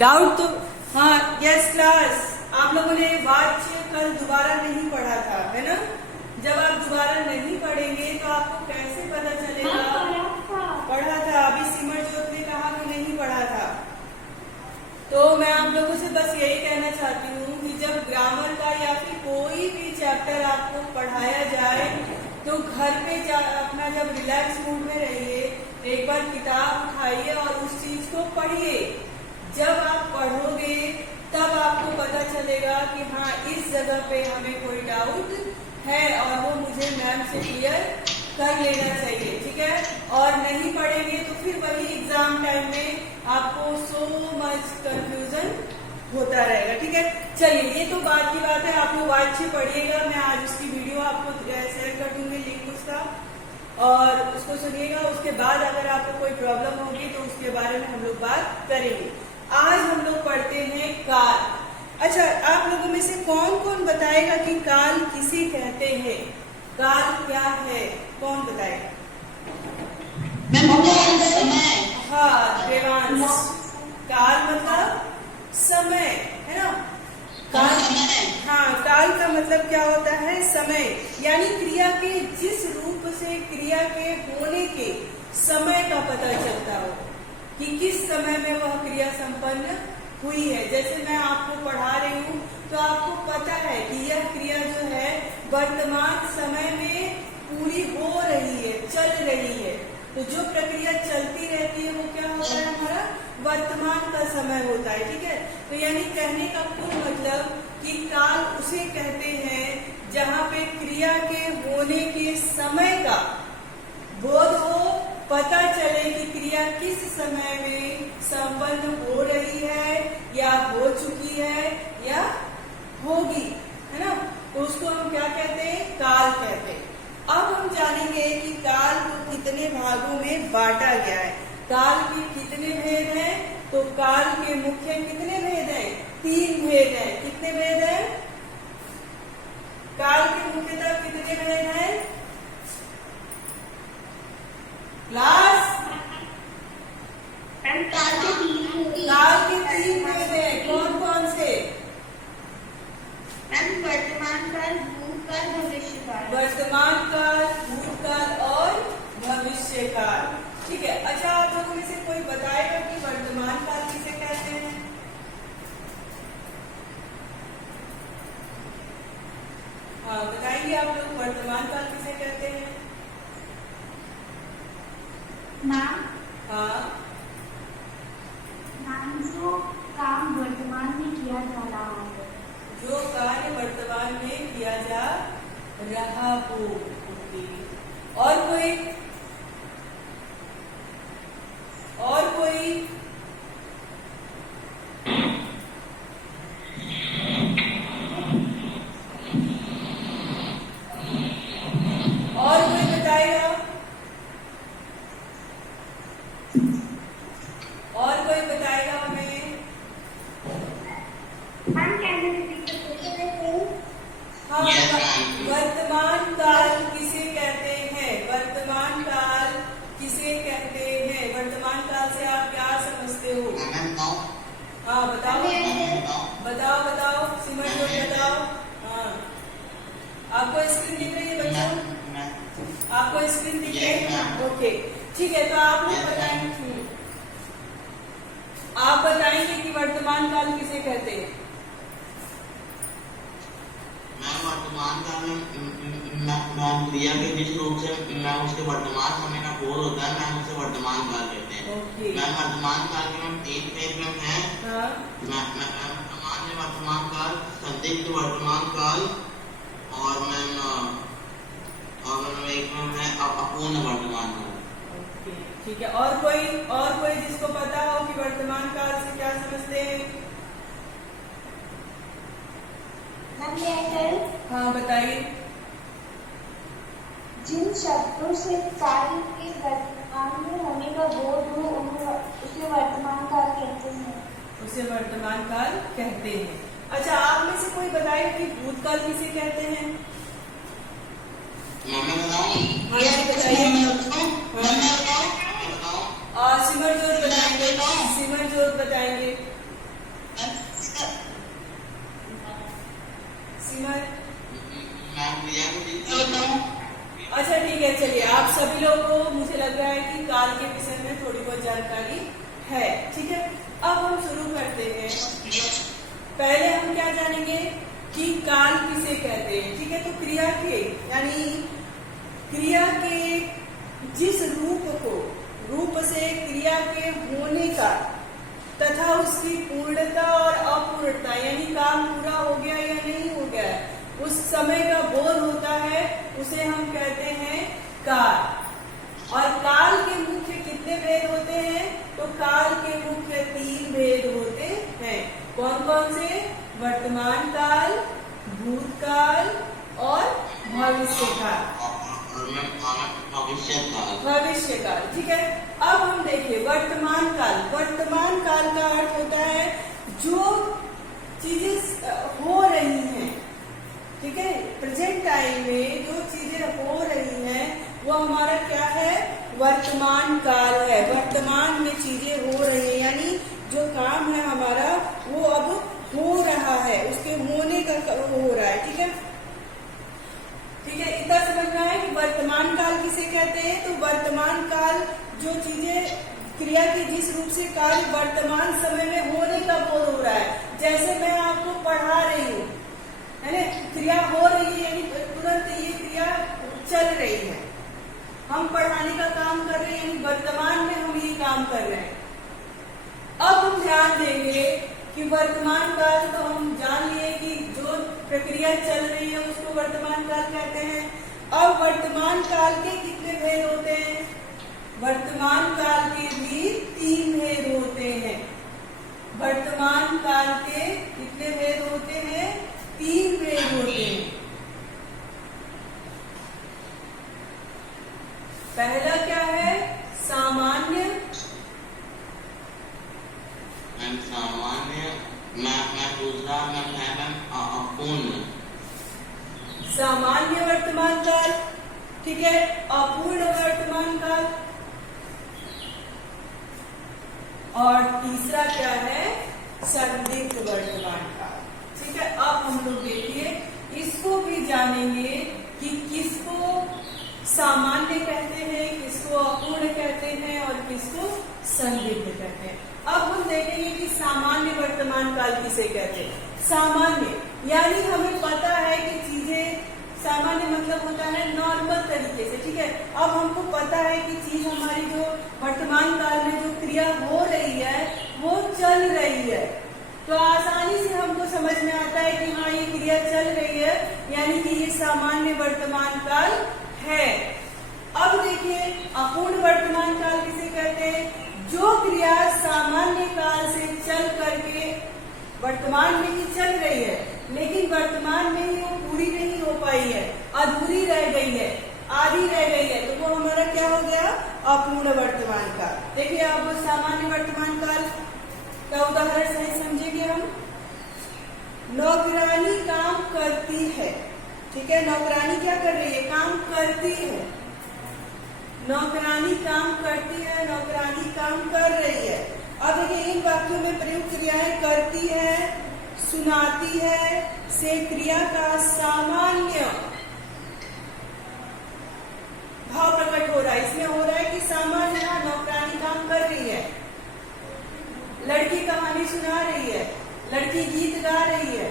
Doubt तो हाँ yes class, आप लोगों ने वाच्य कल दोबारा नहीं पढ़ा था, है ना? जब आप दोबारा नहीं पढ़ेंगे तो आपको कैसे पता चलेगा? पढ़ा था। अभी सिमरजोत ने कहा कि नहीं पढ़ा था। तो मैं आप लोगों से बस यही कहना चाहती हूँ कि जब ग्रामर का या फिर कोई भी चैप्टर आपको पढ़ाया जाए तो घर पे अपना जब रिलैक्स मूड में रहिए, एक बार किताब उठाइए और उस चीज को पढ़िए। जब आप पढ़ोगे तब आपको पता चलेगा कि हाँ इस जगह पे हमें कोई डाउट है और वो मुझे मैम से क्लियर कर लेना चाहिए, ठीक है? और नहीं पढ़ेंगे तो फिर वही एग्जाम टाइम में आपको सो मच कंफ्यूजन होता रहेगा, ठीक है? चलिए, ये तो बात की बात है। आप लोग वाच्य पढ़िएगा, मैं आज उसकी वीडियो आपको शेयर कर दूंगी, लिंक उसका, और उसको सुनिएगा। उसके बाद अगर आपको कोई प्रॉब्लम होगी तो उसके बारे में हम लोग बात करेंगे। आज हम लोग पढ़ते हैं काल। अच्छा, आप लोगों में से कौन कौन बताएगा कि काल किसे कहते हैं? काल क्या है, कौन बताएगा? हाँ देवांश, काल मतलब समय, है ना? काल, हाँ, काल का मतलब क्या होता है? समय, यानी क्रिया के जिस रूप से क्रिया के होने के समय का पता चलता हो कि किस समय में वह क्रिया संपन्न हुई है। जैसे मैं आपको पढ़ा रही हूँ तो आपको पता है कि यह क्रिया जो है वर्तमान समय में पूरी हो रही है, चल रही है। तो जो प्रक्रिया चलती रहती है वो क्या होता है? हमारा वर्तमान का समय होता है, ठीक है? तो यानी कहने का कुल मतलब कि काल उसे कहते हैं जहाँ पे क्रिया के होने के समय का बोध हो, पता चले कि क्रिया किस समय में संपन्न हो रही है या हो चुकी है या होगी, है ना? तो उसको हम क्या कहते हैं? काल कहते हैं। अब हम जानेंगे कि काल को कितने भागों में बांटा गया है। काल के कितने भेद हैं? तो काल के मुख्य कितने भेद हैं? 3 भेद हैं। कितने भेद हैं? काल के मुख्यतः कितने भेद हैं क्लास? काल के 3 भेद हैं। कौन कौन से? वर्तमान काल, भूतकाल, भविष्यकाल। वर्तमान काल, भूतकाल और भविष्य काल, ठीक है? अच्छा, आप लोगों में से कोई बताएगा कि वर्तमान काल किसे कहते हैं? हाँ, बताएंगे आप लोग वर्तमान काल किसे कहते हैं? नाम, हाँ, जो काम वर्तमान में किया जा रहा है, जो कार्य वर्तमान में किया जा रहा हो। और कोई? और कोई? और कोई बताएगा? और कोई बताएगा हमें? हाँ, वर्तमान काल किसे कहते हैं? वर्तमान काल किसे कहते हैं? वर्तमान काल से आप क्या समझते हो? हाँ बताओ, बताओ बताओ, सिमरजोत बताओ। हाँ, आपको स्क्रीन दिख रही है बच्चों? आपको स्क्रीन दिख रही है? ओके, ठीक है। तो आप लोग बताएंगे, आप बताएंगे कि वर्तमान काल किसे कहते हैं? वर्तमान काल में क्रिया के जिस रूप से मैम उसके वर्तमान समय का बोध होता है, मैम उसे वर्तमान काल कहते हैं। मैम वर्तमान काल के मैम 3 भेद में है। वर्तमान काल, संदिग्ध वर्तमान काल और मैम एक में है अपूर्ण वर्तमान काल। ठीक है। और कोई जिसको पता हो कि वर्तमान काल से क्या समझते हैं? हाँ बताइए। जिन शब्दों से कार्य के वर्तमान में होने का बोध हो उसे वर्तमान काल कहते हैं। उसे वर्तमान काल कहते हैं। अच्छा, आप में से कोई बताए कि भूतकाल किसे कहते हैं? सिमरजोत बताएंगे, सिमरजोत बताएंगे। करते हैं, पहले हम क्या जानेंगे कि काल किसे कहते हैं। ठीक है, तो क्रिया के यानी क्रिया के जिस रूप से क्रिया के होने का तथा उसकी पूर्णता और अपूर्णता यानी काम पूरा हो गया या नहीं हो गया उस समय का बोध होता है, उसे हम कहते हैं काल। और काल के मुख्य कितने भेद होते हैं? तो काल के मुख्य 3 भेद होते हैं। कौन कौन से? वर्तमान काल, भूतकाल और भविष्य काल। भविष्य काल, ठीक है। अब हम देखें वर्तमान काल। वर्तमान काल का अर्थ होता है जो चीजें हो रही हैं, ठीक है, प्रेजेंट टाइम में जो चीजें हो रही हैं वो हमारा क्या है? वर्तमान काल है। वर्तमान में चीजें हो रही हैं यानी जो काम है हमारा वो अब हो रहा है, उसके होने का हो रहा है। ठीक है, ठीक है, इतना समझना है कि वर्तमान काल किसे कहते हैं। तो वर्तमान काल जो चीजें क्रिया के जिस रूप से कार्य वर्तमान समय में होने का बोध हो रहा है। जैसे मैं आपको पढ़ा रही हूँ, है ना, क्रिया हो रही है यानी तुरंत ये क्रिया चल रही है। हम पढ़ाने का काम कर रहे हैं यानी वर्तमान में हम ये काम कर रहे हैं। अब हम ध्यान देंगे कि वर्तमान काल तो हम जान लिए कि जो प्रक्रिया चल रही है उसको वर्तमान काल कहते हैं। अब वर्तमान काल के कितने भेद होते हैं? वर्तमान काल के भी 3 भेद होते हैं। वर्तमान काल के कितने भेद होते हैं? 3 भेद होते हैं। पहला क्या है? सामान्य। दूसरा अपूर्ण। सामान्य वर्तमान काल, ठीक है, अपूर्ण वर्तमान काल, और तीसरा क्या है? संदिग्ध वर्तमान काल। ठीक है, अब हम लोग देखिए इसको भी जानेंगे कि किसको सामान्य कहते हैं, किसको अपूर्ण कहते हैं और किसको संदिग्ध कहते हैं। अब हम देखेंगे कि सामान्य वर्तमान काल किसे कहते हैं। सामान्य यानी हमें पता है कि चीजें, सामान्य मतलब होता है नॉर्मल तरीके से, ठीक है। अब हमको पता है कि चीज हमारी जो वर्तमान काल में जो क्रिया हो रही है वो चल रही है, तो आसानी से हमको समझ में आता है कि हाँ ये क्रिया चल रही है यानी कि ये सामान्य वर्तमान काल है। अब देखिए अपूर्ण वर्तमान काल किसे कहते हैं? जो क्रिया सामान्य काल से चल करके वर्तमान में ही चल रही है लेकिन वर्तमान में ही वो पूरी नहीं हो पाई है, अधूरी रह गई है, आधी रह गई है, तो वो हमारा क्या हो गया? अपूर्ण वर्तमान काल। देखिए अब सामान्य वर्तमान काल का उदाहरण सही समझेंगे हम। नौकरानी काम करती है, ठीक है, नौकरानी क्या कर रही है? काम करती है। नौकरानी काम करती है, नौकरानी काम कर रही है। अब देखिए इन वाक्यों में प्रयुक्त क्रियाएं करती है, सुनाती है से क्रिया का सामान्य भाव प्रकट हो रहा है। इसमें हो रहा है कि सामान्य नौकरानी काम कर रही है, लड़की कहानी सुना रही है, लड़की गीत गा रही है,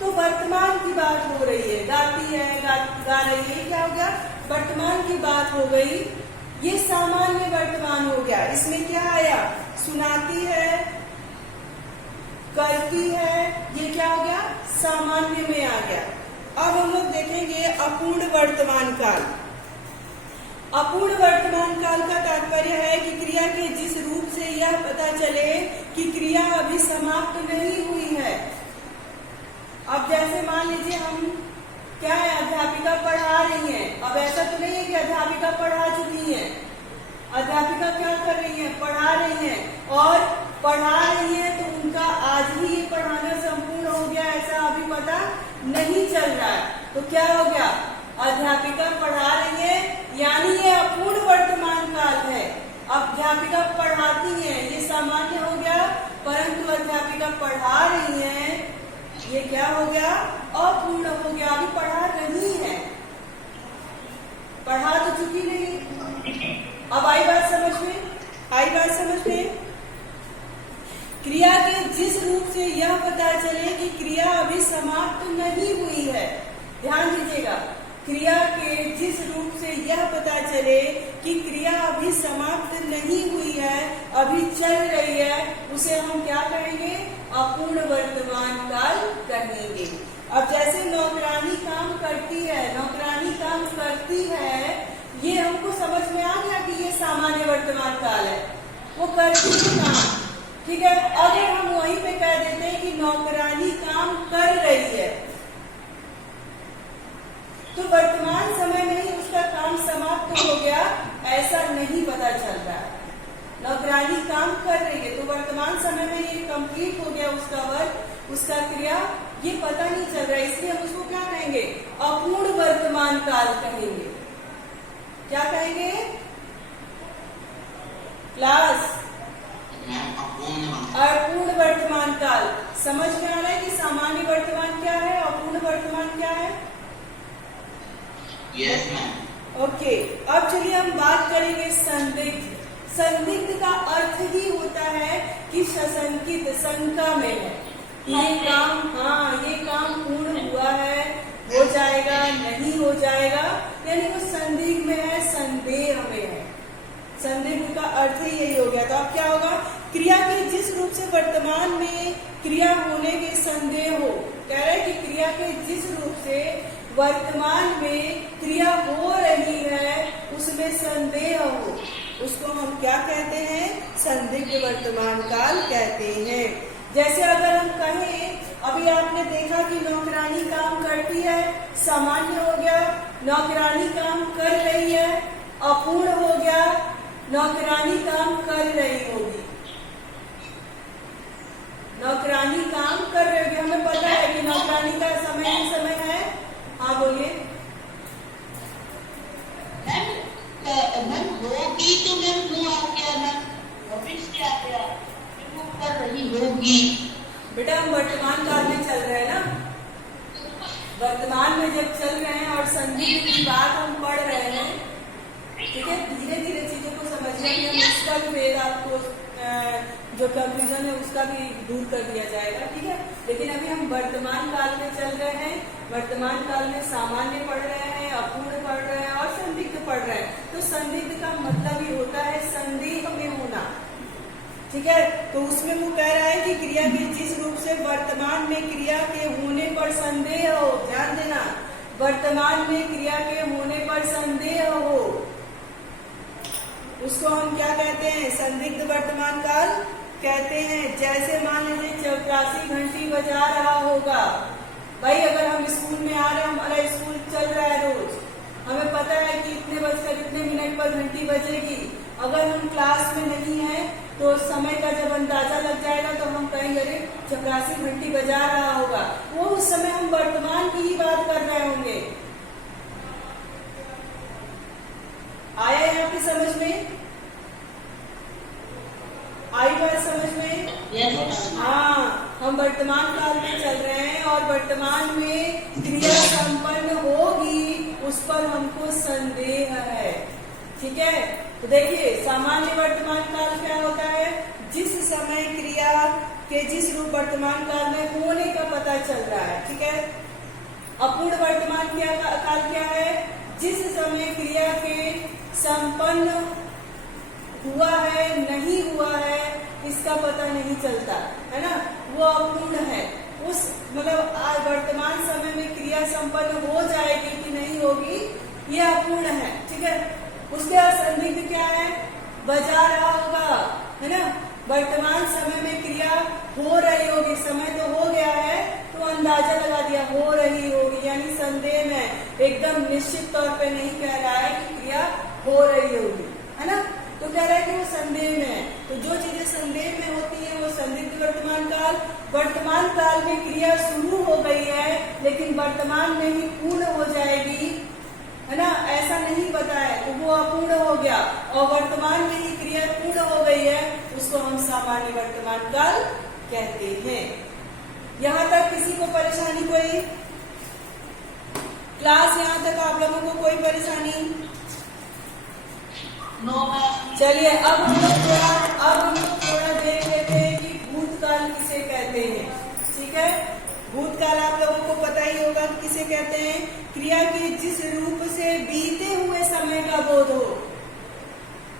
तो वर्तमान की बात हो रही है, गाती है, गा रही है, क्या हो गया? वर्तमान की बात हो गई, ये सामान्य वर्तमान हो गया। इसमें क्या आया? सुनाती है, करती है, ये क्या हो गया? सामान्य में आ गया। अब हम लोग देखेंगे अपूर्ण वर्तमान काल। अपूर्ण वर्तमान काल का तात्पर्य है कि क्रिया के जिस रूप से यह पता चले कि क्रिया अभी समाप्त नहीं हुई है। अब जैसे मान लीजिए हम क्या है, अध्यापिका पढ़ा रही हैं। अब ऐसा तो नहीं है कि अध्यापिका पढ़ा चुकी हैं, अध्यापिका क्या कर रही हैं? पढ़ा रही हैं, और पढ़ा रही हैं तो उनका आज ही ये पढ़ाना संपूर्ण हो गया ऐसा अभी पता नहीं चल रहा है, तो क्या हो गया? अध्यापिका पढ़ा रही है यानी ये अपूर्ण वर्तमान काल है। अध्यापिका पढ़ाती हैं ये सामान्य हो गया, परंतु अध्यापिका पढ़ा रही हैं ये क्या हो गया? अपूर्ण हो गया, अभी पढ़ा रही है, पढ़ा तो चुकी नहीं। अब आई बात समझ में? आई बात समझ में? क्रिया के जिस रूप से यह पता चले कि क्रिया अभी समाप्त नहीं हुई है, ध्यान दीजिएगा, क्रिया के जिस रूप से यह पता चले कि क्रिया अभी समाप्त नहीं हुई है, अभी चल रही है, उसे हम क्या कहेंगे? अपूर्ण वर्तमान काल कहेंगे। अब जैसे नौकरानी काम करती है, नौकरानी काम करती है, ये हमको समझ में आ गया कि ये सामान्य वर्तमान काल है, वो करती है काम, ठीक है। अगर हम वहीं पे कह देते हैं कि नौकरानी काम कर रही है, तो वर्तमान समय में ही उसका काम समाप्त हो गया, ऐसा नहीं पता चल रहा है। नौकरानी काम कर रही है तो वर्तमान समय में ये कंप्लीट हो गया उसका वर्क, उसका क्रिया, ये पता नहीं चल रहा है, इसलिए हम उसको क्या कहेंगे? अपूर्ण वर्तमान काल कहेंगे। क्या कहेंगे क्लास? अपूर्ण वर्तमान काल। समझ में आ रहा है कि सामान्य वर्तमान क्या है, अपूर्ण वर्तमान क्या है? Yes ma'am. ओके, अब चलिए हम बात करेंगे संदिग्ध। संदिग्ध का अर्थ ही होता है कि सशंकित, शंका में है, ये काम, हाँ ये काम पूर्ण हुआ है, हो जाएगा, नहीं हो जाएगा, यानी वो संदिग्ध में है, संदेह में है। संदिग्ध का अर्थ ही यही हो गया। तो अब क्या होगा? क्रिया के जिस रूप से वर्तमान में क्रिया होने के संदेह हो, कह रहे हैं कि क्रिया के जिस रूप से वर्तमान में क्रिया हो रही है उसमें संदेह हो, उसको हम क्या कहते हैं? संदिग्ध वर्तमान काल कहते हैं। जैसे अगर हम कहें, अभी आपने देखा कि नौकरानी काम करती है, सामान्य हो गया, नौकरानी काम कर रही है, अपूर्ण हो गया, नौकरानी काम कर रही होगी, नौकरानी काम कर रही होगी, हमें पता है कि नौकरानी का समय ही समय है। हाँ बोलिए मैम। होगी तो मैम वो आ गया मैम, भविष्य आ गया, वो कर रही होगी। बेटा हम वर्तमान काल में चल रहे हैं ना, वर्तमान में जब चल रहे हैं और संदिग्ध की बात हम पढ़ रहे हैं, ठीक है, धीरे धीरे चीजों को समझने के लिए इसका भी वेद आपको जो कंफ्यूजन है उसका भी दूर कर दिया जाएगा, ठीक है। लेकिन अभी हम वर्तमान काल में चल रहे हैं, वर्तमान काल में सामान्य पढ़ रहे हैं, अपूर्ण पढ़ रहे हैं और संदिग्ध पढ़ रहे हैं। तो संदिग्ध का मतलब ही होता है संदेह में होना, ठीक है। तो उसमें वो कह रहा है कि क्रिया के जिस रूप से वर्तमान में क्रिया के होने पर संदेह हो, ध्यान देना, वर्तमान में क्रिया के होने पर संदेह हो, उसको हम क्या कहते हैं? संदिग्ध वर्तमान काल कहते हैं। जैसे मान लीजिए 84 घंटी बजा रहा होगा, भाई अगर हम स्कूल में आ रहे हैं, हमारा स्कूल चल रहा है रोज, हमें पता है कि इतने बजकर इतने मिनट पर घंटी बजेगी, अगर हम क्लास में नहीं है तो समय का जब अंदाजा लग जाएगा तो हम कहेंगे अरे 84 घंटी बजा रहा होगा, वो उस समय हम वर्तमान की ही बात कर रहे होंगे। आया है आपकी समझ में? आई बात समझ में? हाँ, हम वर्तमान काल में चल रहे हैं और वर्तमान में क्रिया संपन्न होगी, उस पर हमको संदेह है, ठीक है। तो देखिए सामान्य वर्तमान काल क्या होता है? जिस समय क्रिया के जिस रूप वर्तमान काल में होने का पता चल रहा है, ठीक है। अपूर्ण वर्तमान काल क्या है? जिस समय क्रिया के संपन्न हुआ है नहीं हुआ है इसका पता नहीं चलता है ना, वो अपूर्ण है। उस मतलब वर्तमान समय में क्रिया संपन्न हो जाएगी कि नहीं होगी, ये अपूर्ण है, ठीक है। उसके बाद संदिग्ध क्या है? बजा रहा होगा, है ना, वर्तमान समय में क्रिया हो रही होगी, समय तो हो गया है तो अंदाजा लगा दिया हो रही होगी, यानी संदेह में एकदम निश्चित तौर पे नहीं कह रहा है कि क्रिया हो रही होगी, है ना। तो कह रहा है कि वो संदेह में है। तो जो चीजें संदेह में होती है वो संदिग्ध वर्तमान काल। वर्तमान काल में क्रिया शुरू हो गई है लेकिन वर्तमान में ही पूर्ण हो जाएगी, है ना, ऐसा नहीं बताया तो वो अपूर्ण हो गया। और वर्तमान में ही क्रिया पूर्ण हो गई है, उसको हम सामान्य वर्तमान काल कहते हैं। यहाँ तक किसी को परेशानी? कोई क्लास यहाँ तक आप लोगों को कोई परेशानी? चलिए अब हम लोग थोड़ा देख लेते हैं कि भूतकाल कहते हैं। ठीक है, भूतकाल आप लोगों को पता ही होगा किसे कहते हैं, क्रिया के जिस रूप से बीते हुए समय का बोध हो।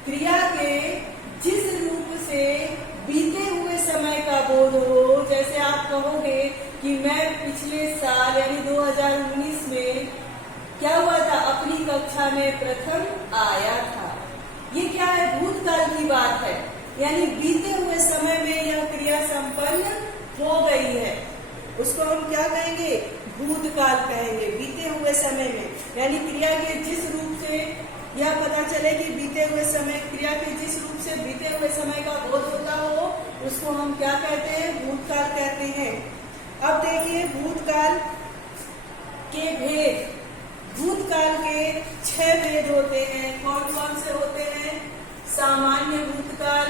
क्रिया के जिस रूप से बीते हुए समय का बोध हो। जैसे आप कहोगे कि मैं पिछले साल यानी 2019 में क्या हुआ था, अपनी कक्षा में प्रथम आया था। ये क्या है, भूतकाल की बात है, यानी बीते हुए समय में यह क्रिया संपन्न हो गई है। उसको हम क्या कहेंगे, भूतकाल कहेंगे, बीते हुए समय में। यानी क्रिया के जिस रूप से यह पता चले कि बीते हुए समय, क्रिया के जिस रूप से बीते हुए समय का बोध होता हो, उसको हम क्या कहते हैं, भूतकाल कहते हैं। अब देखिए भूतकाल के भेद। भूतकाल के 6 भेद होते हैं। कौन कौन से होते हैं, सामान्य भूतकाल,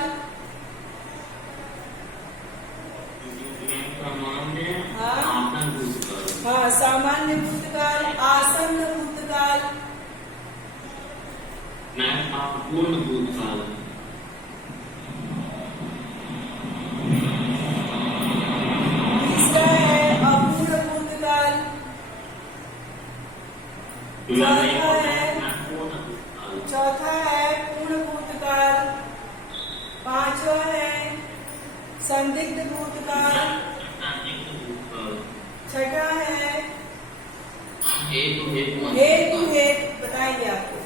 हाँ सामान्य भूतकाल, आसन्न भूतकाल, पूर्ण भूतकाल, तीसरा है अपूर्ण भूतकाल, चौथा है पूर्ण भूतकाल, पांचवा है संदिग्ध भूतकाल, छठा है हेतु हेतु, बताएंगे आपको,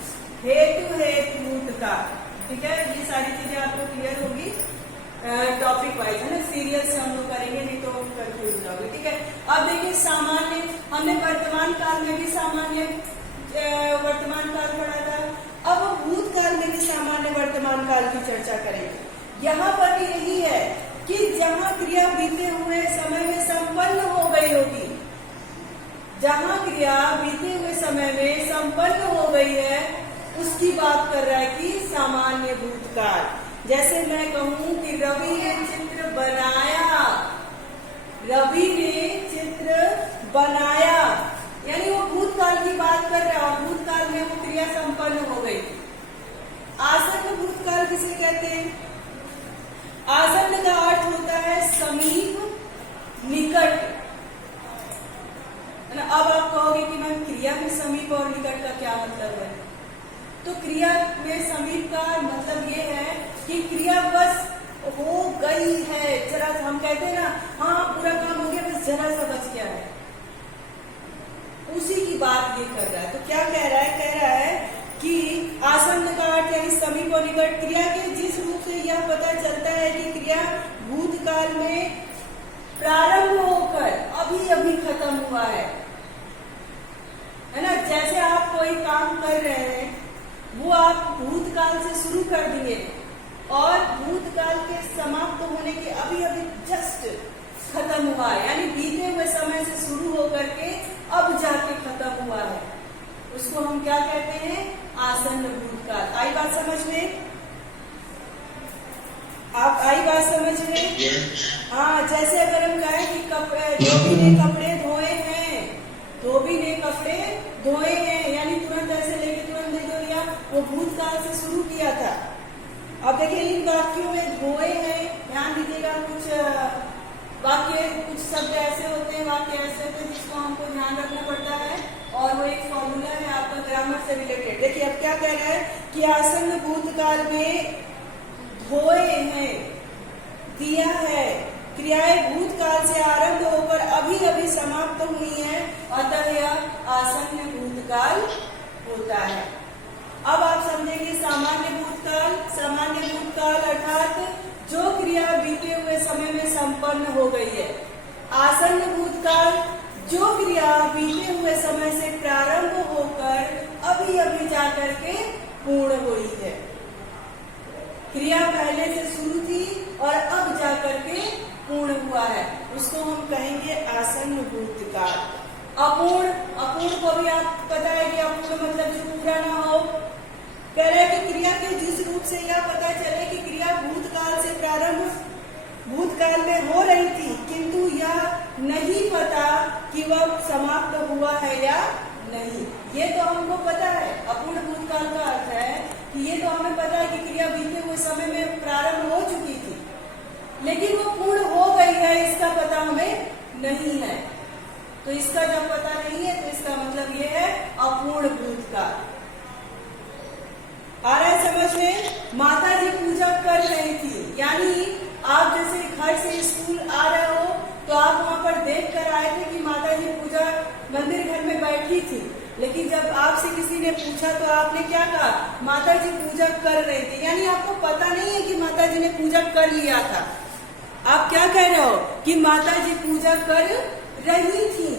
हेतु हेतु भूतकाल। ठीक है, ये सारी चीजें आपको क्लियर होगी टॉपिक वाइज, है ना, सीरियल से हम लोग करेंगे, नहीं तो कंफ्यूज हो जाओगे। ठीक है, अब देखिए सामान्य, हमने वर्तमान काल में भी सामान्य वर्तमान काल पढ़ा था। अब भूतकाल में भी सामान्य वर्तमान काल की चर्चा करेंगे। यहाँ पर भी यही है कि जहाँ क्रिया बीते हुए समय में संपन्न हो गई होगी, जहाँ क्रिया बीते हुए समय में संपन्न हो गई है, उसकी बात कर रहा है कि सामान्य भूतकाल। जैसे मैं कहूँ कि रवि ने चित्र बनाया, रवि ने चित्र बनाया, यानी वो भूतकाल की बात कर रहा है और भूतकाल में वो क्रिया संपन्न हो गई। आसन्न भूतकाल किसे कहते हैं, आसन्न का अर्थ होता है समीप, निकट, है ना। अब आप कहोगे कि मैम क्रिया में समीप और निकट का क्या मतलब है, तो क्रिया में समीप का मतलब ये है कि क्रिया बस हो गई है, जरा हम कहते हैं ना, हाँ पूरा काम हो गया, बस जरा सा बच गया है, उसी की बात ये कर रहा है। तो क्या कह रहा है, कह रहा है कि आसन्न का अर्थ यानी समीप और निकट, क्रिया के जिस रूप से यह पता चलता है कि क्रिया भूतकाल में प्रारंभ होकर अभी अभी खत्म हुआ है ना। जैसे आप कोई काम कर रहे हैं, वो आप भूतकाल से शुरू कर दिए और भूतकाल के समाप्त होने के अभी अभी जस्ट खत्म हुआ है, यानी बीते हुए समय से शुरू होकर के अब जाके खत्म हुआ है, उसको हम क्या कहते हैं, आसन्न भूतकाल। आई बात समझ में, आप आई बात समझ में? हाँ, जैसे अगर हम कहें कि धोबी ने कपड़े धोए हैं, धोबी ने कपड़े धोए हैं, यानी तुरंत ऐसे लेके तुरंत नहीं धो लिया, वो भूतकाल से शुरू किया था। अब देखिए इन वाक्यों में धोए हैं, ध्यान दीजिएगा, कुछ वाक्य, कुछ शब्द ऐसे होते हैं, वाक्य ऐसे होते हैं जिसको हमको ध्यान रखना पड़ता है, और वो एक फॉर्मूला है आपका ग्रामर से रिलेटेड। देखिए अब क्या कह रहा है कि आसन्न भूतकाल में धोए हैं, दिया है, क्रियाएं भूतकाल से आरंभ होकर अभी अभी समाप्त हुई हैं, अतः यह आसन्न भूतकाल होता है। अब आप समझेंगे सामान्य भूतकाल। सामान्य भूतकाल अर्थात जो क्रिया बीते हुए समय में संपन्न हो गई है। आसन्न भूतकाल जो क्रिया बीते हुए समय से प्रारंभ होकर अभी अभी जाकर के पूर्ण हुई है। क्रिया पहले से शुरू थी और अब जाकर के पूर्ण हुआ है, उसको हम कहेंगे आसन्न भूतकाल। अपूर्ण, अपूर्ण को भी आप पता है कि अपूर्ण मतलब जो पूरा ना हो। कह रहे हैं कि क्रिया के जिस रूप से यह पता चले कि क्रिया भूतकाल से प्रारंभ भूतकाल में हो रही थी, किंतु यह नहीं पता कि वह समाप्त हुआ है या नहीं। ये तो हमको पता है, अपूर्ण भूतकाल का अर्थ है कि ये तो हमें पता है कि क्रिया बीते हुए समय में प्रारंभ हो चुकी थी, लेकिन वो पूर्ण हो गई है इसका पता नहीं है। तो इसका जब पता नहीं है तो इसका मतलब ये है अपूर्ण भूतकाल। आ रहा है समझ में? माता जी पूजा कर रही थी, यानी आप जैसे घर से स्कूल आ रहे हो तो आप वहां पर देख कर आए थे कि माता जी पूजा मंदिर घर में बैठी थी, लेकिन जब आपसे किसी ने पूछा तो आपने क्या कहा? माता जी पूजा कर रहे थे, यानी आपको पता नहीं है कि माता जी ने पूजा कर लिया था। आप क्या कह रहे हो कि माता जी पूजा कर रही थी।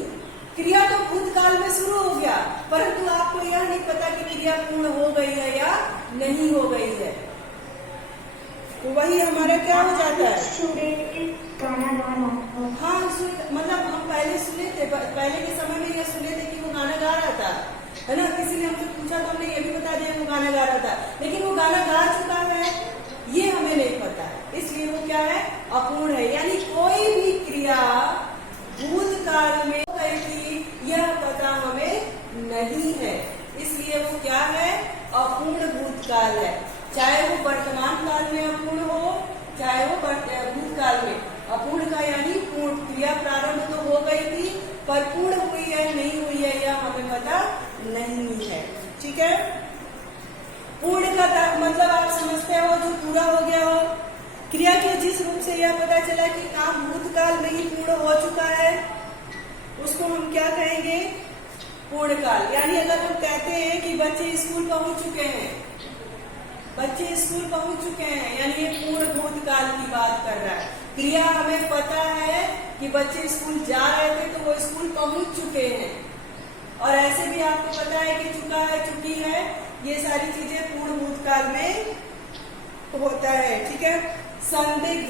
क्रिया तो भूतकाल में शुरू हो गया, परंतु आपको यह नहीं पता कि क्रिया पूर्ण हो गई है या नहीं हो गई है। तो वही हमारा क्या हो जाता है? हाँ, मतलब हम पहले सुने थे, पहले के समय में ये सुने थे कि वो गाना गा रहा था, है ना। किसी ने हमसे पूछा तो हमने ये भी बता दिया वो गाना गा रहा था, लेकिन वो गाना गा चुका है ये हमें नहीं पता है, इसलिए वो क्या है? अपूर्ण है। यानी कोई भी क्रिया भूतकाल में हो गई थी यह पता हमें नहीं है, इसलिए वो क्या है? अपूर्ण भूतकाल है। चाहे वो वर्तमान काल में अपूर्ण हो, चाहे वो भूतकाल में। अपूर्ण का यानी पूर्ण, क्रिया प्रारंभ तो हो गई थी पर पूर्ण हुई है नहीं हुई है यह हमें पता नहीं है। ठीक है, पूर्ण का मतलब आप समझते हो जो पूरा हो गया हो। क्रिया के जिस रूप से यह पता चला कि काम भूतकाल में ही पूर्ण हो चुका है उसको हम क्या कहेंगे? पूर्ण काल। यानी अगर हम कहते हैं कि बच्चे स्कूल पहुंच चुके हैं, बच्चे स्कूल पहुंच चुके हैं, यानी ये पूर्ण भूतकाल की बात कर रहा है। क्रिया हमें पता है कि बच्चे स्कूल जा रहे थे तो वो स्कूल पहुंच चुके हैं, और ऐसे भी आपको पता है कि चुका है, चुकी है, ये सारी चीजें पूर्ण भूतकाल में होता है। ठीक है, संदिग्ध,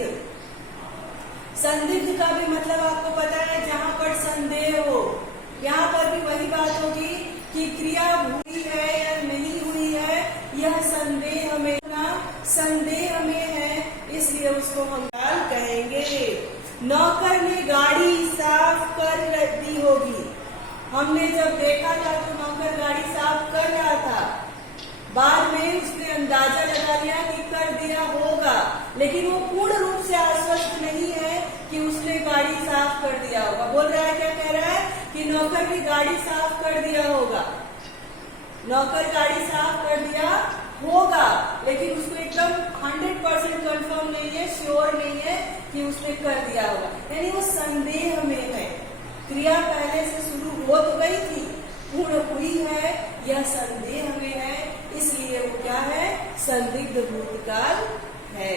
संदिग्ध का भी मतलब आपको पता है जहां पर संदेह हो। यहाँ पर भी वही बात होगी कि क्रिया हुई है या नहीं हुई है, यह संदेह में संदेह में है, इसलिए उसको हम काल कहेंगे। नौकर ने गाड़ी साफ कर दी होगी, हमने जब देखा था तो नौकर गाड़ी साफ कर रहा था, बाद में उसने अंदाजा लगा लिया कि कर दिया होगा, लेकिन वो पूर्ण रूप से आश्वस्त नहीं है कि उसने गाड़ी साफ कर दिया होगा। बोल रहा है, क्या कह रहा है कि नौकर भी गाड़ी साफ कर दिया होगा, नौकर गाड़ी साफ कर दिया होगा, लेकिन उसको एकदम 100% कंफर्म नहीं है, श्योर नहीं है कि उसने कर दिया होगा, यानी वो संदेह में है। क्रिया पहले से शुरू हो तो गई थी, पूर्ण हुई है, यह संदेह में है, इसलिए वो क्या है? संदिग्ध भूतकाल है।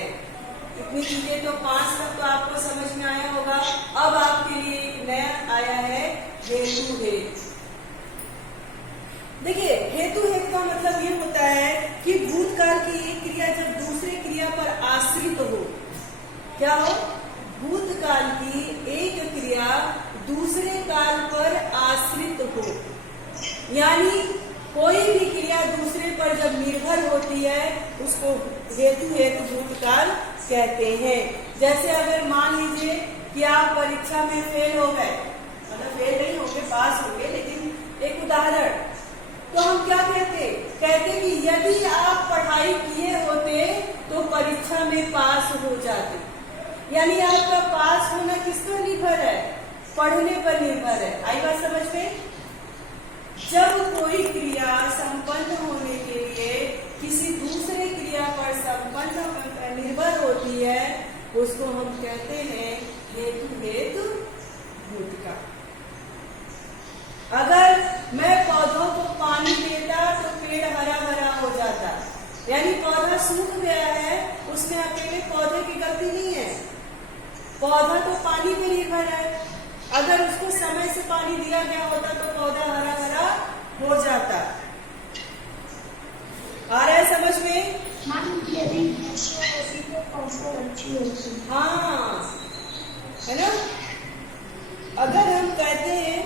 इतनी चीजें तो 5 तक तो आपको समझ में आया होगा। अब आपके लिए एक नया आया है हेतु हेतु। देखिए, हेतु हेतु का मतलब ये होता है कि भूतकाल की एक क्रिया जब दूसरे क्रिया पर आश्रित हो, क्या हो? भूतकाल की एक क्रिया दूसरे काल पर आश्रित हो, यानी कोई भी क्रिया दूसरे पर जब निर्भर होती है उसको हेतु हेतु भूतकाल कहते हैं। जैसे अगर मान लीजिए कि आप परीक्षा में फेल हो गए, मतलब फेल नहीं हो गए, पास हो गए, लेकिन एक उदाहरण, तो हम क्या कहते? कहते कि यदि आप पढ़ाई किए होते तो परीक्षा में पास हो जाते। यानी आपका पास होना किस पर निर्भर है? पढ़ने पर निर्भर है। आई बात समझ में? जब कोई क्रिया संपन्न होने के लिए किसी दूसरे क्रिया पर संपन्न निर्भर होती है उसको हम कहते हैं हेतु हेतु भूतकाल। अगर मैं पौधों को पानी देता तो पेड़ हरा भरा हो जाता, यानी पौधा सूख गया है, उसमें अकेले पौधे की गलती नहीं है, पौधा तो पानी पे निर्भर है। अगर उसको समय से पानी दिया गया होता तो पौधा हरा भरा हो जाता। आ रहा है समझ में? हाँ, है ना। अगर हम कहते हैं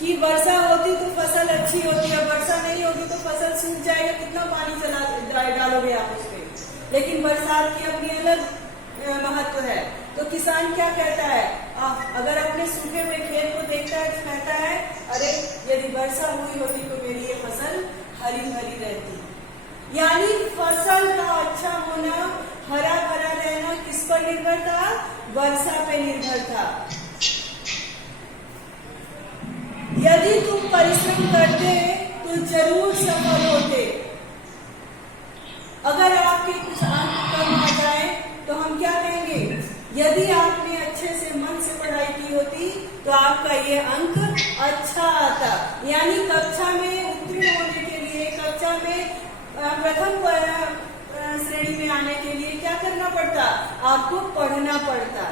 कि वर्षा होती तो फसल अच्छी होती है, वर्षा नहीं होगी तो फसल सूख जाएगा, कितना पानी चला डालोगे आप उसमें, लेकिन बरसात की अपनी अलग महत्व है। तो किसान क्या कहता है? अगर अपने सूखे हुए खेत को देखता है तो कहता है अरे यदि वर्षा हुई होती तो मेरी ये फसल हरी भरी रहती। यानी फसल का अच्छा होना हरा भरा रहना किस पर निर्भर था? वर्षा पे निर्भर था। यदि तुम परिश्रम करते तो जरूर सफल होते। अगर आपके कुछ अंक कम आ जाए तो हम क्या कहेंगे? यदि आपने अच्छे से मन से पढ़ाई की होती तो आपका ये अंक अच्छा आता। यानी कक्षा में उत्तीर्ण होने के लिए, कक्षा में प्रथम श्रेणी में आने के लिए क्या करना पड़ता? आपको पढ़ना पड़ता।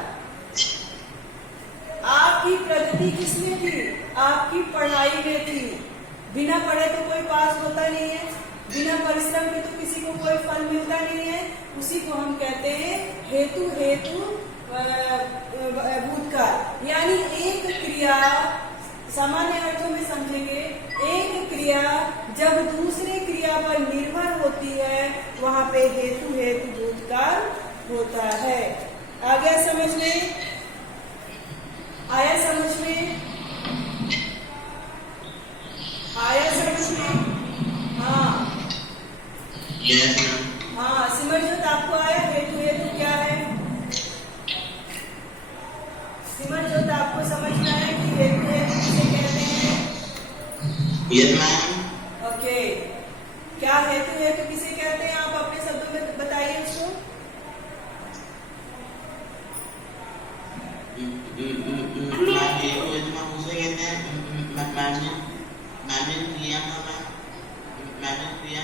आपकी प्रगति किसमें थी? आपकी पढ़ाई में थी। बिना पढ़े तो कोई पास होता नहीं है, बिना परिश्रम के तो किसी को कोई फल मिलता नहीं है। उसी को हम कहते हैं हेतु भूतकाल। यानी एक क्रिया, सामान्य अर्थों में समझेंगे, एक क्रिया जब दूसरे क्रिया पर निर्भर होती है वहां पे हेतु भूतकाल होता है। आ गया समझ में? आया समझ में? आया समझ में? हाँ यस मैम। हाँ, सिमरजोत आपको आया? हेतु क्या है? सिमरजोत आपको समझ में आया कि हेतु किसे कहते हैं? Yes ma'am. ओके, क्या हेतु किसे कहते हैं? आप अपने शब्दों में बताइए उसको। मैम उसे कहते हैं, मैंने किया था, मैंने किया,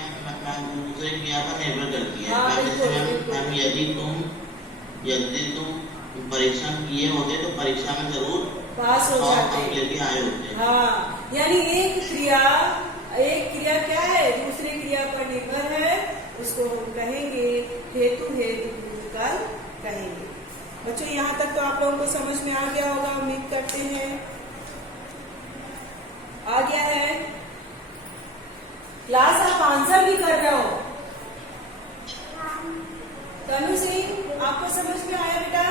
दूसरे क्रिया पर निर्भर करती है। हाँ, मैम यदि तुम परिश्रम किए होते तो परीक्षा में जरूर पास हो जाते। लेके आए होते। हाँ, यानी एक क्रिया क्या है? दूसरे क्रिया पर निर्भर है, उसको हम कहेंगे हेतु भूतकाल कहेंगे। बच्चों, यहाँ तक तो आप लोगों को समझ में आ गया होगा, उम्मीद करते हैं आ गया है। क्लास आप आंसर भी कर रहे हो। तनु सिंह, आपको समझ में आया बेटा?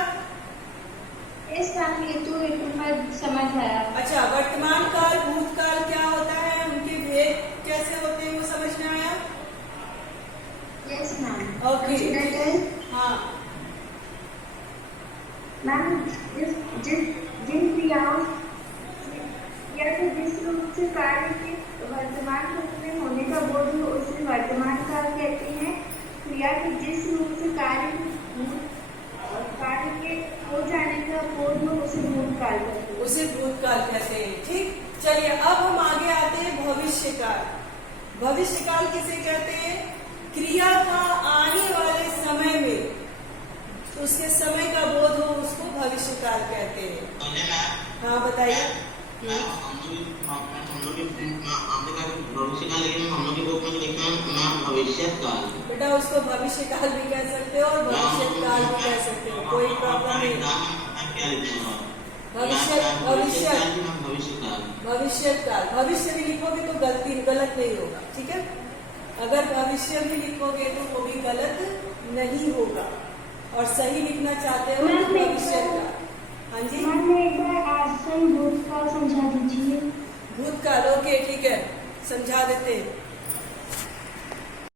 इस नाम हेतु में समझ आया। अच्छा, वर्तमान काल भूतकाल क्या होता है, उनके भेद कैसे होते हैं, वो समझ में आया? Yes ma'am. ओके। हाँ मैम, जिन क्रियाओं या तो जिस रूप से कार्य के वर्तमान रूप में होने का बोध हो उसे वर्तमान काल कहते हैं। क्रिया के जिस रूप से कार्य के हो जाने का बोध हो उसे भूतकाल कहते हैं। उसे भूतकाल कहते हैं। ठीक, चलिए अब हम आगे आते हैं भविष्य काल। भविष्य काल किसे कहते हैं? क्रिया का आने वाले समय में तो उसके समय का बोध हो उसको भविष्य काल कहते हैं। हाँ बताइए। भविष्य काल, लेकिन हम लोग के बुक में लिखा है भविष्य काल। बेटा, उसको भविष्य काल भी कह सकते हो और भविष्य काल भी कह सकते हो, कोई प्रॉब्लम नहीं। क्या लिखूंगा? भविष्य काल, भविष्य भी लिखोगे तो गलत नहीं होगा। ठीक है, अगर भविष्य भी लिखोगे तो वो भी गलत नहीं होगा, और सही लिखना चाहते हो तो भविष्य काल। हाँ जी, एक बार आसन भूतकाल समझा दीजिए। भूतकाल, ओके ठीक है, समझा देते हैं।